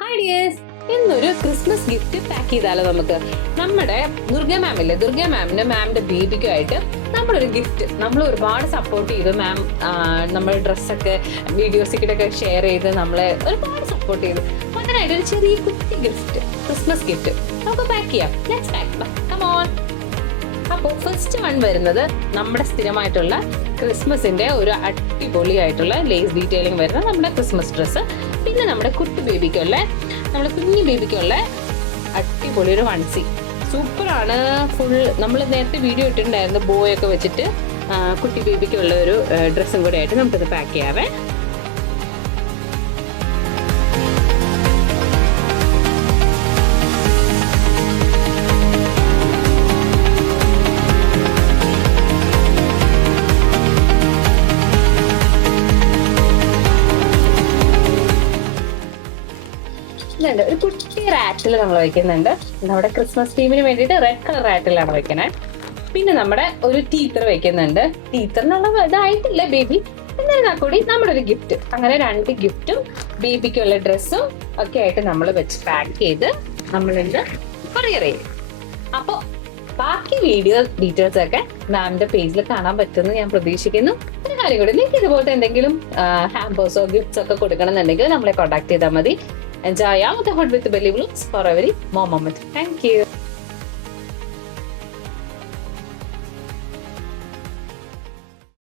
Hi dears, ഇന്നൊരു Christmas gift pack ചെയ്താലോ നമുക്ക്. നമ്മുടെ ദുർഗ മാമില്ലേ, ദുർഗ മാമിന് മാമിന്റെ ബേബിക്കുമായിട്ട് നമ്മളൊരു ഗിഫ്റ്റ് നമ്മൾ ഒരുപാട് സപ്പോർട്ട് ചെയ്തു. മാം നമ്മൾ ഡ്രസ്സൊക്കെ വീഡിയോസൊക്കെ ഷെയർ ചെയ്ത് നമ്മളെ ഒരുപാട് സപ്പോർട്ട് ചെയ്തു. അപ്പൊ അതിനായിട്ട് ഒരു ചെറിയ കുട്ടി ഗിഫ്റ്റ്, ക്രിസ്മസ് ഗിഫ്റ്റ് നമുക്ക് പാക്ക് ചെയ്യാം. Let's pack. Come on. അപ്പോൾ ഫസ്റ്റ് വൺ വരുന്നത് നമ്മുടെ സ്ഥിരമായിട്ടുള്ള ക്രിസ്മസിന്റെ ഒരു അടിപൊളിയായിട്ടുള്ള ലേസ് ഡീറ്റെയിലിംഗ് വരുന്ന നമ്മുടെ ക്രിസ്മസ് ഡ്രസ്സ്. പിന്നെ നമ്മുടെ കുട്ടി ബേബിക്കുള്ള, നമ്മുടെ കുഞ്ഞു ബേബിക്കുള്ള അടിപൊളി ഒരു വൺസി. സൂപ്പറാണ്. ഫുൾ നമ്മൾ നേരത്തെ വീഡിയോ ഇട്ടിട്ടുണ്ടായിരുന്നു ബോയൊക്കെ വെച്ചിട്ട് കുട്ടി ബേബിക്കുള്ള ഒരു ഡ്രസ്സും കൂടെ ആയിട്ട് നമുക്കിത് പാക്ക് ചെയ്യാവേ. ഒരു കുട്ടി റാറ്റിൽ നമ്മൾ വെക്കുന്നുണ്ട്. നമ്മുടെ ക്രിസ്മസ് തീമിന് വേണ്ടിയിട്ട് റെഡ് കളർ റാറ്റിലാണ് വെക്കണേ. പിന്നെ നമ്മുടെ ഒരു ടീച്ചർ വെക്കുന്നുണ്ട്. ടീച്ചറിനുള്ള ഇതായിട്ടില്ല ബേബി. എന്നിരുന്നാൽ കൂടി നമ്മുടെ ഒരു ഗിഫ്റ്റ്, അങ്ങനെ 2 ഗിഫ്റ്റും ബേബിക്കുള്ള ഡ്രസ്സും ഒക്കെ ആയിട്ട് നമ്മൾ വെച്ച് പാക്ക് ചെയ്ത് നമ്മളിത് കൊറിയർ ചെയ്യും. അപ്പോൾ ബാക്കി വീഡിയോ ഡീറ്റെയിൽസ് ഒക്കെ മാമിന്റെ പേജിൽ കാണാൻ പറ്റുമെന്ന് ഞാൻ പ്രതീക്ഷിക്കുന്നു. ഒരു കാര്യം കൂടി, നിങ്ങൾക്ക് ഇതുപോലത്തെ എന്തെങ്കിലും ഹാമ്പേഴ്സോ ഗിഫ്റ്റ്സ് ഒക്കെ കൊടുക്കണമെന്നുണ്ടെങ്കിൽ നമ്മളെ കോൺടാക്ട് ചെയ്താൽ മതി. Enjoy out the Hot with Belly Vlogs for a very more moment. Thank you.